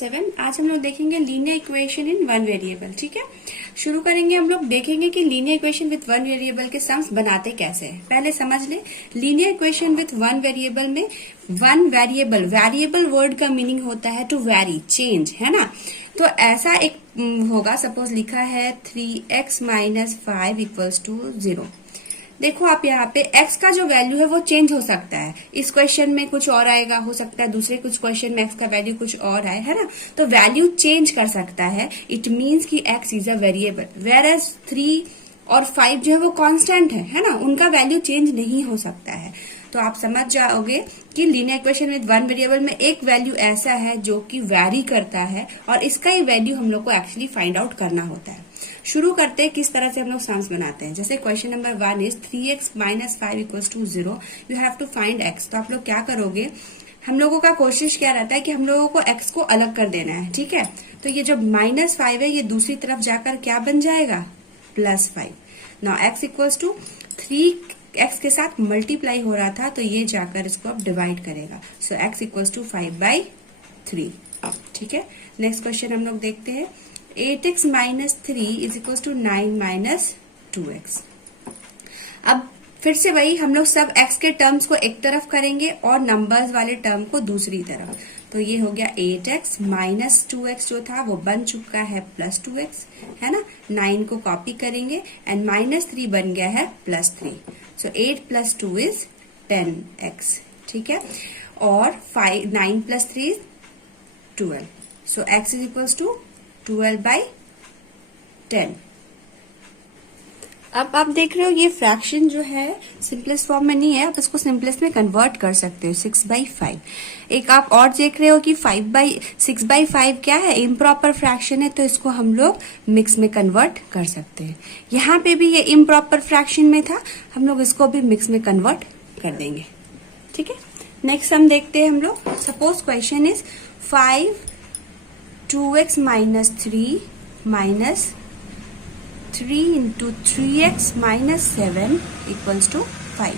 7। आज हम लोग देखेंगे linear equation in one variable. ठीक है, शुरू करेंगे। हम लोग देखेंगे कि linear equation with one variable के सम्स बनाते कैसे हैं। पहले समझ ले, linear equation with one variable में वन वेरिएबल, वेरिएबल वर्ड का मीनिंग होता है टू वेरी, चेंज, है ना। तो ऐसा एक होगा, सपोज लिखा है 3x माइनस 5 इक्वल्स टू 0। देखो आप यहाँ पे x का जो वैल्यू है वो चेंज हो सकता है। इस क्वेश्चन में कुछ और आएगा, हो सकता है दूसरे कुछ क्वेश्चन में x का वैल्यू कुछ और आए, है ना। तो वैल्यू चेंज कर सकता है। इट मीन्स कि x is a variable, whereas 3 और 5 जो है वो कांस्टेंट है ना, उनका वैल्यू चेंज नहीं हो सकता है। तो आप समझ जाओगे कि linear equation with one variable में एक वैल्यू ऐसा है जो कि वैरी करता है और इसका ही वैल्यू हम लोग को एक्चुअली फाइंड आउट करना होता है। शुरू करते हैं किस तरह से हम लोग सम्स बनाते हैं। जैसे question number 1 is 3x minus 5 equals to 0, you have to find x। तो आप लोग क्या करोगे, हम लोगों का कोशिश क्या रहता है कि हम लोगों को x को अलग कर देना है। ठीक है, तो ये जो -5 है ये दूसरी तरफ जाकर क्या बन जाएगा, +5। Now x equals to 3x के साथ मल्टीप्लाई हो रहा था तो ये जाकर इसको अब डिवाइड करेगा। सो x इक्वल्स टू 5/3। ठीक है, नेक्स्ट क्वेश्चन हम लोग देखते हैं। 8x minus 3 is equal to 9 minus 2x। अब फिर से वही हम लोग सब x के टर्म्स को एक तरफ करेंगे और नंबर्स वाले टर्म को दूसरी तरफ। तो ये हो गया 8x माइनस 2x जो था वो बन चुका है +2x, है ना। 9 को कॉपी करेंगे एंड -3 बन गया है +3। So 8 + 2 is 10x। ठीक है, और 9 + 3 is 12। So x is equal to 12/10। अब आप देख रहे हो ये फ्रैक्शन जो है सिंपलेस्ट फॉर्म में नहीं है, आप इसको सिंपलेस्ट में कन्वर्ट कर सकते हो 6/5। एक आप और देख रहे हो कि 6/5 क्या है, इम्प्रॉपर फ्रैक्शन है, तो इसको हम लोग मिक्स में कन्वर्ट कर सकते हैं। यहाँ पे भी ये इम्प्रॉपर फ्रैक्शन में था, हम लोग इसको भी मिक्स में कन्वर्ट कर देंगे। ठीक है, नेक्स्ट हम देखते हैं हम लोग। Suppose question is 2x minus 3 minus 3 into 3x minus 7 equals to 5।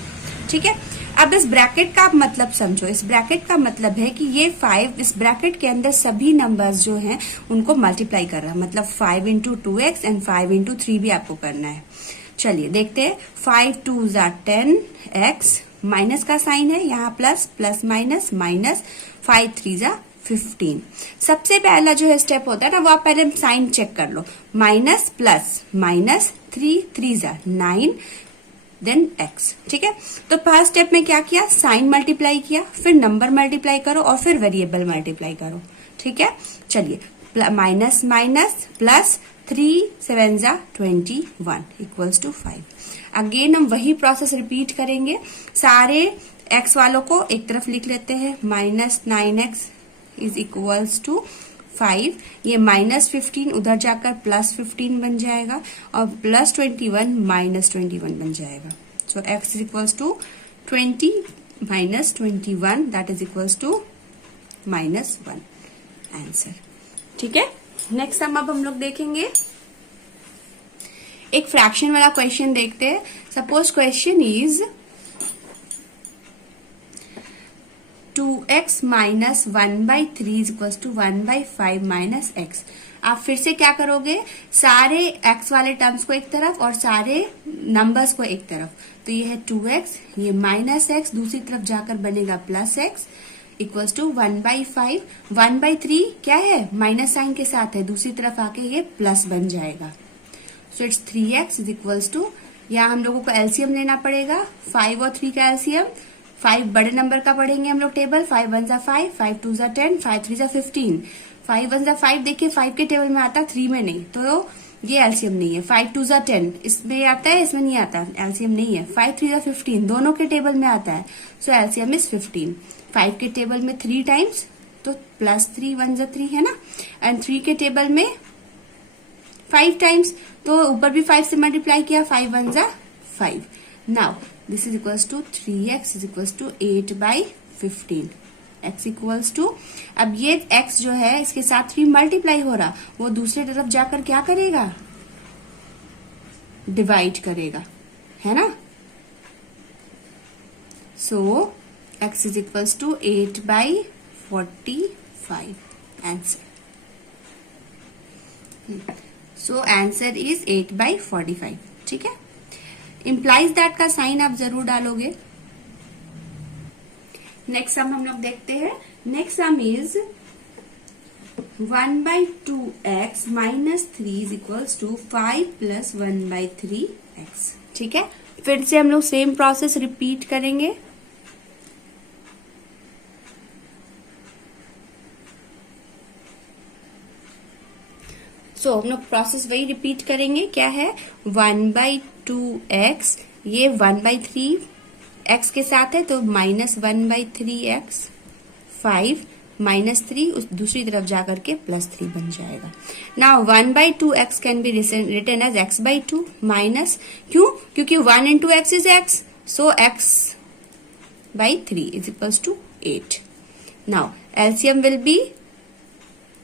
ठीक है, अब इस ब्रैकेट का आप मतलब समझो। इस ब्रैकेट का मतलब है कि ये 5 इस ब्रैकेट के अंदर सभी नंबर्स जो हैं उनको मल्टीप्लाई कर रहा है, मतलब 5 इंटू 2x एंड 5 इंटू 3 भी आपको करना है। चलिए देखते हैं। 5 2s are 10x, माइनस का साइन है यहाँ, plus plus minus minus, 5 3s are 15। सबसे पहला जो है स्टेप होता है ना, वो आप पहले साइन चेक कर लो। Minus plus minus, 3 3s are 9 then x। ठीक है, तो फर्स्ट स्टेप में क्या किया, साइन मल्टीप्लाई किया, फिर नंबर मल्टीप्लाई करो और फिर वेरिएबल मल्टीप्लाई करो। ठीक है, चलिए minus minus plus 3 7s are 21 equals to 5। Again हम वही प्रोसेस रिपीट करेंगे। सारे x वालों को एक तरफ लिख लेते हैं। -9x is equals to 5। ये -15 उधर जाकर +15 बन जाएगा और +21 -21 बन जाएगा। So x is equals to 20 minus 21, that is equals to -1 answer. ठीक है, नेक्स्ट अब हम लोग देखेंगे एक फ्रैक्शन वाला क्वेश्चन देखते हैं। Suppose question is 2x minus 1/3 is equal to 1/5 minus x। आप फिर से क्या करोगे, सारे x वाले टर्म्स को एक तरफ और सारे नंबर्स को एक तरफ। तो ये है 2x, ये -x, दूसरी तरफ जाकर बनेगा +x इक्वल्स टू 1/5। 1/3 क्या है, माइनस साइन के साथ है, दूसरी तरफ आके ये प्लस बन जाएगा। So it's 3x is equals to, यहाँ हम लोगों को एलसीएम लेना पड़ेगा। 5 और 3 का एलसीएम, 5 बड़े नंबर का पढ़ेंगे हम लोग table. 5 1s are 5, 5 2s are 10, 5 3s are 15। 5 1s are 5, देखिए 5 के टेबल में आता, 3 में नहीं, तो ये एलसीएम नहीं है। 5 2s are 10, इसमें आता है, इसमें नहीं आता, एलसीएम नहीं है। 5 3s are 15, दोनों के टेबल में आता है, सो एलसीएम इज 15। 5 के टेबल में 3 टाइम्स, तो +3 1s are 3 है ना, एंड 3 के टेबल में 5 टाइम्स, तो ऊपर भी 5 से मल्टीप्लाई किया, 5 1s are 5। Now this is equals to 3x is equals to 8/15। x equals to, अब ये x जो है इसके साथ 3 मल्टीप्लाई हो रहा, वो दूसरी तरफ जाकर क्या करेगा, डिवाइड करेगा, है ना। So x is equals to 8/45 answer. So answer is 8/45। ठीक है, इम्प्लाइज दैट का साइन आप जरूर डालोगे। नेक्स्ट सम हम लोग देखते हैं। Next sum is 1/2x minus 3 is equals to 5 plus 1/3x। ठीक है, फिर से हम लोग सेम प्रोसेस रिपीट करेंगे। हम लोग प्रोसेस वही रिपीट करेंगे। क्या है, 1/2x, ये 1/3x के साथ है तो माइनस 1/3x, 5 माइनस 3 उस दूसरी तरफ जाकर के +3 बन जाएगा। Now 1/2x can be written as x/2 minus, क्यों, क्योंकि 1 into x is x, so x/3 is equals to 8। Now LCM will be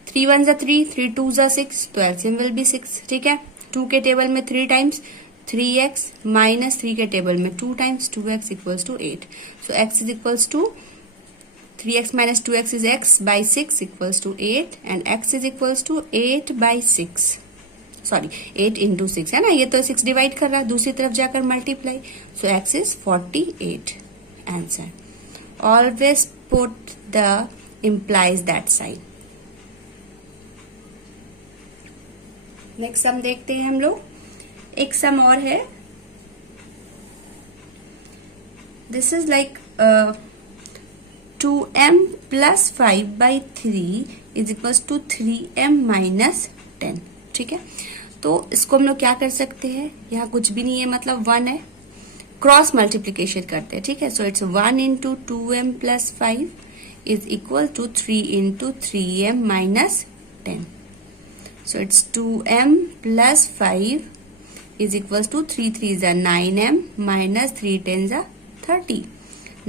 3 1 3, 3 2 6, तो LCM will be 6। ठीक है, 2 के टेबल में 3 टाइम्स 3x माइनस 3 के टेबल में 2 times 2x equals to 8। So x is equals to 3x minus 2x is x/6 equals to 8 and x is equals to 8/6, sorry 8 into 6 है ना, ये तो 6 डिवाइड कर रहा है, दूसरी तरफ जाकर multiply, so x is 48 answer. Always put the implies that sign। Next sum देखते हैं हम लोग। एक सम और है, this is like 2m plus 5/3 is equals to 3m minus 10। ठीक है, तो इसको हम लोग क्या कर सकते हैं, यहाँ कुछ भी नहीं है मतलब 1 है, क्रॉस मल्टीप्लीकेशन करते हैं। ठीक है, so it's 1 into 2m plus 5 is equal to 3 into 3m minus 10। So it's 2m plus 5 is equals to 3 3s are 9m minus 3 10s are 30।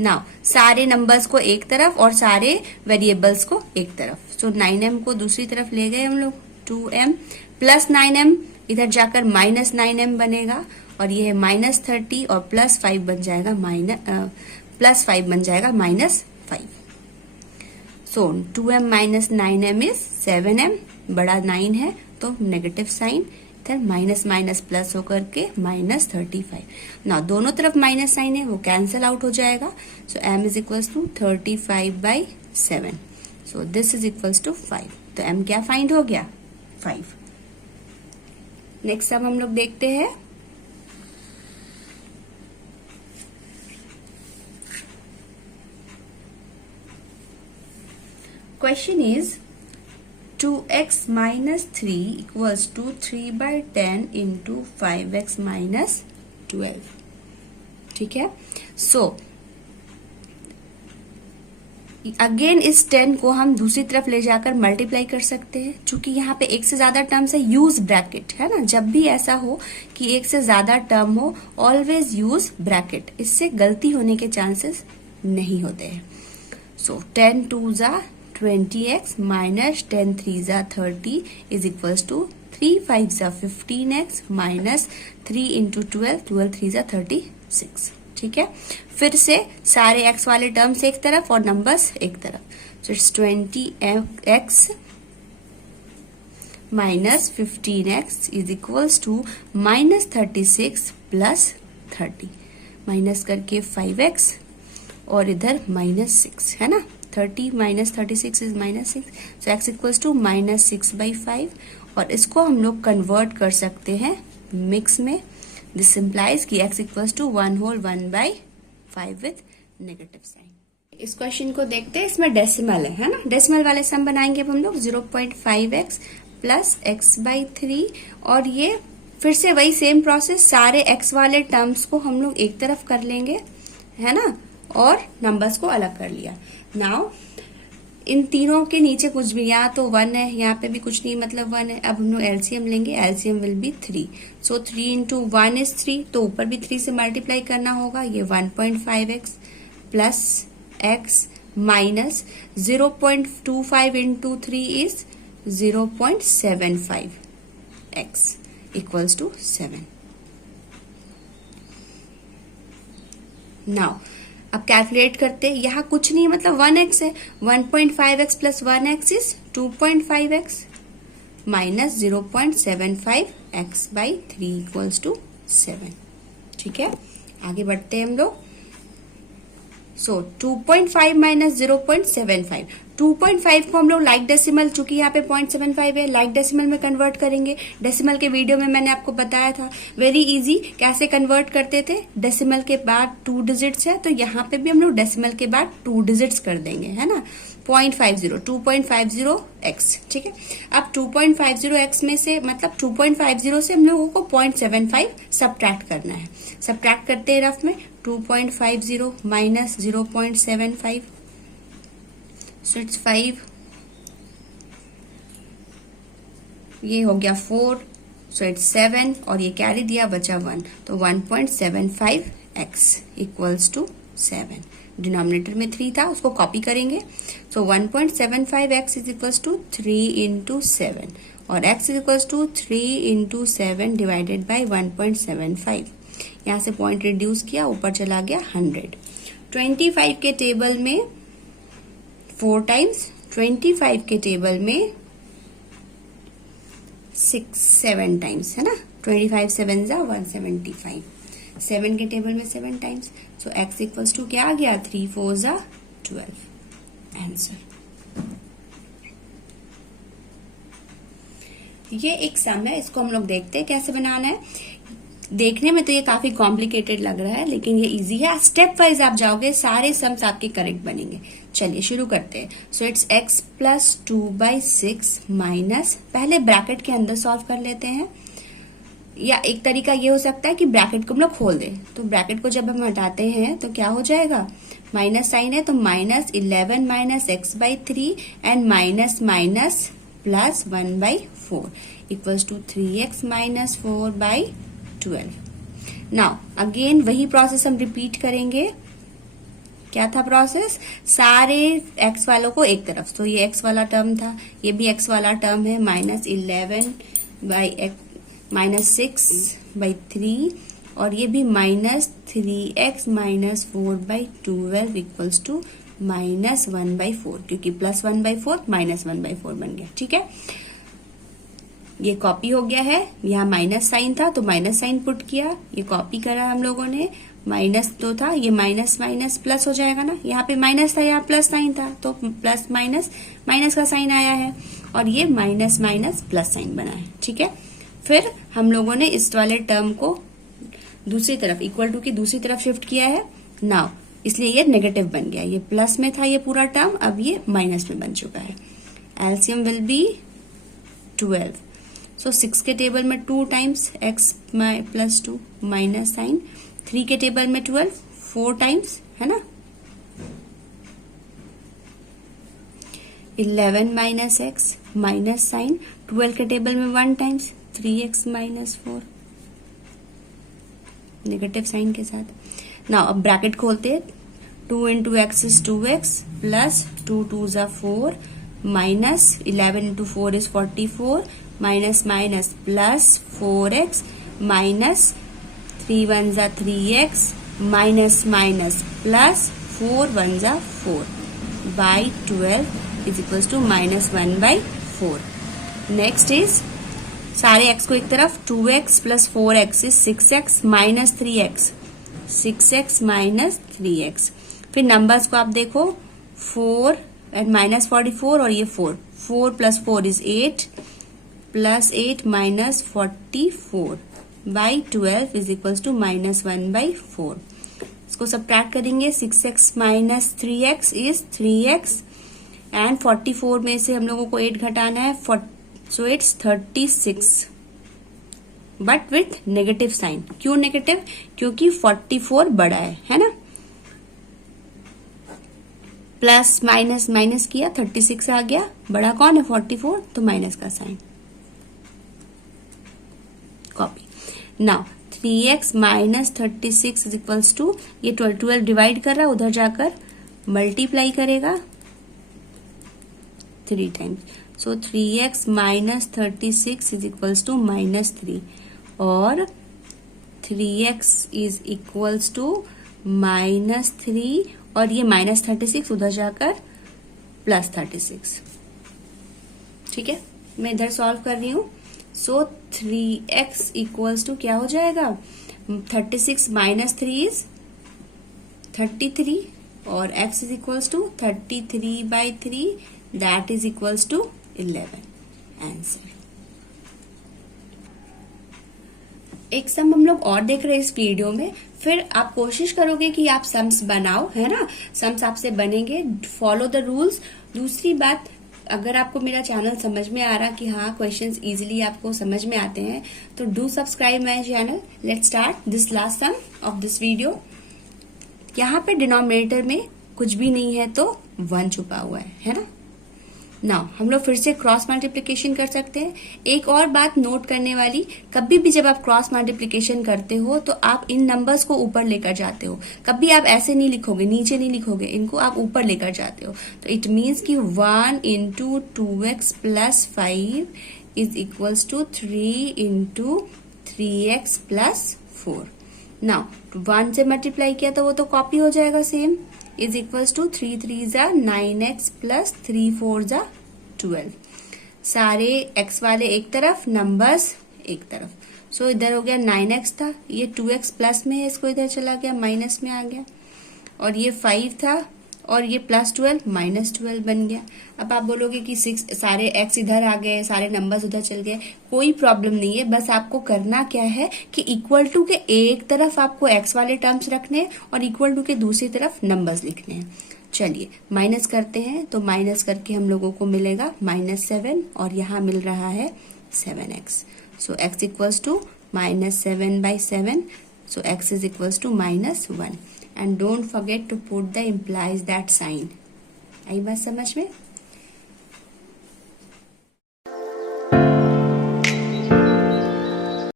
Now सारे नंबर्स को एक तरफ और सारे वेरिएबल्स को एक तरफ। So 9m को दूसरी तरफ ले गए हम लोग, 2m प्लस 9m इधर जाकर माइनस 9m बनेगा, और ये है माइनस 30 और प्लस 5 बन जाएगा minus 5। So 2m minus 9m is 7m, बड़ा 9 है तो नेगेटिव साइन, इधर माइनस माइनस प्लस होकर के माइनस 35। ना दोनों तरफ माइनस साइन है, वो कैंसिल आउट हो जाएगा। So m is equals to 35/7। So this is equals to 5। तो m क्या फाइंड हो गया, 5। नेक्स्ट अब हम लोग देखते हैं। Question is 2x minus 3 equals to 3/10 into 5x minus 12। ठीक है, सो अगेन इस 10 को हम दूसरी तरफ ले जाकर मल्टीप्लाई कर सकते हैं। चूंकि यहाँ पे एक से ज्यादा टर्म्स है, यूज ब्रैकेट है ना, जब भी ऐसा हो कि एक से ज्यादा टर्म हो ऑलवेज यूज ब्रैकेट, इससे गलती होने के चांसेस नहीं होते हैं। सो 10 2s are 20x minus 10 3s are 30 is equals to 3 5s are 15x minus 3 into 12, 12 3s are 36। ठीक है, फिर से सारे x वाले टर्म्स एक तरफ और नंबर्स एक तरफ। So it's 20x minus 15x is equals to minus 36 plus 30, minus करके 5x और इधर माइनस 6 है ना, 30 minus 36 is minus 6, so x equals to minus 6/5। और इसको हम लोग कन्वर्ट कर सकते हैं मिक्स में। दिस इम्प्लाइज कि x equals to 1 whole 1/5 with negative sign. इस क्वेश्चन को देखते हैं, इसमें डेसिमल है ना, डेसिमल वाले सम बनाएंगे अब हम लोग। 0.5x प्लस x/3, और ये फिर से वही सेम प्रोसेस, सारे x वाले टर्म्स को हम लोग एक तरफ कर लेंगे है ना, और नंबर्स को अलग कर लिया। नाउ इन तीनों के नीचे कुछ भी, यहाँ तो 1 है, यहाँ पे भी कुछ नहीं मतलब 1 है। अब हम लोग एलसीएम लेंगे, LCM will be 3। So 3 into 1 is 3, तो ऊपर भी 3 से मल्टीप्लाई करना होगा। ये 1.5x plus x minus 0.25 into 3 is 0.75 x equals to 7। Now अब कैलकुलेट करते हैं, यहाँ कुछ नहीं मतलब 1x है, 1.5x plus 1x is 2.5x minus 0.75x/3 equals to 7। ठीक है, आगे बढ़ते हैं हम लोग। सो 2.5 माइनस 0.75, 2.5 को हम लोग लाइक डेसिमल, चूंकि यहाँ पे 0.75 है, लाइक डेसिमल में कन्वर्ट करेंगे। डेसिमल के वीडियो में मैंने आपको बताया था वेरी इजी कैसे कन्वर्ट करते थे। डेसिमल के बाद 2 डिजिट्स है, तो यहाँ पे भी हम लोग डेसिमल के बाद 2 डिजिट्स कर देंगे, है ना। 2.50x, ठीक है। अब 2.50x में से, मतलब 2.50 से हम लोगों को 0.75 सब्ट्रैक्ट करना है। सब्ट्रैक्ट करते हैं रफ में, 2.50 माइनस 0.75, सो इट्स 5, ये हो गया 4, सो इट्स 7, और ये कैरी दिया, बचा 1, तो 1.75x इक्वल्स टू 7। डिनोमिनेटर में 3 था, उसको कॉपी करेंगे, so 1.75x is equals to 3 into 7, और x is equals to 3 into 7 divided by 1.75। यहाँ से पॉइंट रिड्यूस किया, ऊपर चला गया 100। 25 के टेबल में 4 टाइम्स, 25 के टेबल में 7 टाइम्स, है ना। 25 7 जा 175, 7 के टेबल में 7 times, so x equals to क्या आ गया, 3 4 जा 12, आंसर। ये एक सम है, इसको हम लोग देखते हैं कैसे बनाना है। देखने में तो ये काफी कॉम्प्लिकेटेड लग रहा है, लेकिन ये इजी है। स्टेप वाइज आप जाओगे, सारे सम्स आपके करेक्ट बनेंगे। चलिए शुरू करते हैं। So it's x plus 2/6 minus, पहले ब्रैकेट के अंदर सॉल्व कर लेते हैं, या एक तरीका ये हो सकता है कि ब्रैकेट को हम लोग खोल दें। तो ब्रैकेट को जब हम हटाते हैं तो क्या हो जाएगा, माइनस साइन है, तो minus 11 minus x/3 and minus minus plus 1/4 equals to 3x minus 4/12। Now again वही प्रोसेस हम रिपीट करेंगे। क्या था प्रोसेस, सारे x वालों को एक तरफ, तो ये x वाला टर्म था, ये भी x वाला टर्म है, माइनस 6/3, और ये भी minus 3x minus 4/12 equals to minus 1/4, क्योंकि प्लस 1/4 माइनस 1/4 बन गया। ठीक है, ये कॉपी हो गया है। यहाँ माइनस साइन था तो माइनस साइन पुट किया, ये कॉपी करा हम लोगों ने। माइनस तो था, ये माइनस माइनस प्लस हो जाएगा ना, यहाँ पे माइनस था, यहाँ प्लस साइन था, तो प्लस माइनस माइनस का साइन आया है, और ये माइनस माइनस प्लस साइन बना है। ठीक है, फिर हम लोगों ने इस वाले टर्म को दूसरी तरफ, इक्वल टू की दूसरी तरफ शिफ्ट किया है नाउ, इसलिए ये नेगेटिव बन गया। ये प्लस में था ये पूरा टर्म, अब ये माइनस में बन चुका है। LCM will be 12। सो 6 के टेबल में 2 times x plus 2 minus sign, 3 के टेबल में 12 4 टाइम्स, है ना। 11 माइनस x माइनस साइन, 12 के टेबल में 1 times 3x minus 4 negative sign के साथ। नाउ अब ब्रैकेट खोलते हैं, 2 into x is 2x plus 2 2 जा 4 minus 11 into 4 is 44 minus minus plus 4x minus 3 1 जा 3x माइनस माइनस प्लस 4 1 जा 4 by 12 is equals to minus 1/4। Next is सारे x को एक तरफ, 2x plus 4x is 6x minus 3x, 6x minus 3x। फिर numbers को आप देखो, 4 एंड माइनस 44 और ये 4, 4 plus 4 is 8 plus 8 minus 44 by 12 is equals to minus 1/4। इसको सब्ट्रैक्ट करेंगे, 6x minus 3x is 3x and 44 में से हम लोगों को 8 घटाना है, so it's 36 but with negative sign. क्यों नेगेटिव, क्योंकि 44 बड़ा है ना। प्लस माइनस माइनस किया, 36 आ गया, बड़ा कौन है 44, तो माइनस का sign, copy. Now 3x minus 36 is equals to, ये 12 डिवाइड कर रहा है, उधर जाकर मल्टीप्लाई करेगा 3 times, so 3x minus 36 is equals to minus 3, और 3x is equals to minus 3, और ये माइनस 36 उधर जाकर प्लस 36। ठीक है, मैं इधर सॉल्व कर रही हूँ। सो 3x इक्वल्स टू क्या हो जाएगा, 36 माइनस 3 इज 33 और x is equals to 33/3 that is equals to 11। Answer. एक सम हम लोग और देख रहे हैं इस वीडियो में, फिर आप कोशिश करोगे कि आप सम्स बनाओ, है ना, सम्स आपसे बनेंगे, फॉलो द रूल्स। दूसरी बात, अगर आपको मेरा चैनल समझ में आ रहा कि हाँ क्वेश्चंस इजीली आपको समझ में आते हैं, तो do subscribe my channel. Let's start this last sum of this video. यहाँ पे डिनोमिनेटर में कुछ भी नहीं है तो 1 छुपा हुआ है ना। नाउ हम लोग फिर से क्रॉस मल्टीप्लिकेशन कर सकते हैं। एक और बात नोट करने वाली, कभी भी जब आप क्रॉस मल्टीप्लिकेशन करते हो तो आप इन नंबर्स को ऊपर लेकर जाते हो। कभी आप ऐसे नहीं लिखोगे, नीचे नहीं लिखोगे, इनको आप ऊपर लेकर जाते हो। तो इट मीन्स कि 1 into 2x plus 5 is equals to 3 into 3x plus 4। Now 1 से मल्टीप्लाई किया तो वो तो कॉपी हो जाएगा सेम, इज इक्वल्स टू 3 3 जा 9x प्लस 3 4 जा 12। सारे x वाले एक तरफ, नंबर्स एक तरफ। सो इधर हो गया 9x था, ये 2x प्लस में है, इसको इधर चला गया, माइनस में आ गया। और ये 5 था और ये प्लस 12 माइनस 12 बन गया। अब आप बोलोगे कि 6 सारे x इधर आ गए, सारे नंबर्स उधर चल गए, कोई प्रॉब्लम नहीं है। बस आपको करना क्या है कि इक्वल टू के एक तरफ आपको x वाले टर्म्स रखने हैं और इक्वल टू के दूसरी तरफ नंबर्स लिखने हैं। चलिए माइनस करते हैं, तो माइनस करके हम लोगों को मिलेगा -7 और यहाँ मिल रहा है 7x। So x equals to -7/7, so x is equals to -1 and don't forget to put the implies that sign। आई बात समझ में?